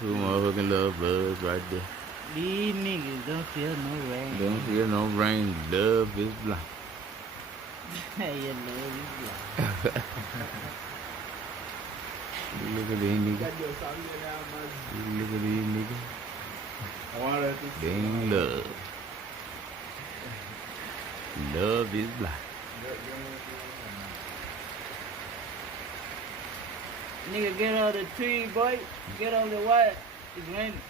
Two motherfucking love bugs right there. These niggas don't feel no rain. Don't feel no rain. Love is blind. Your love is blind. Look at these niggas. Look at these niggas. They ain't love. Love is blind. Nigga, get out the tree, boy. Get off the wire. It's raining.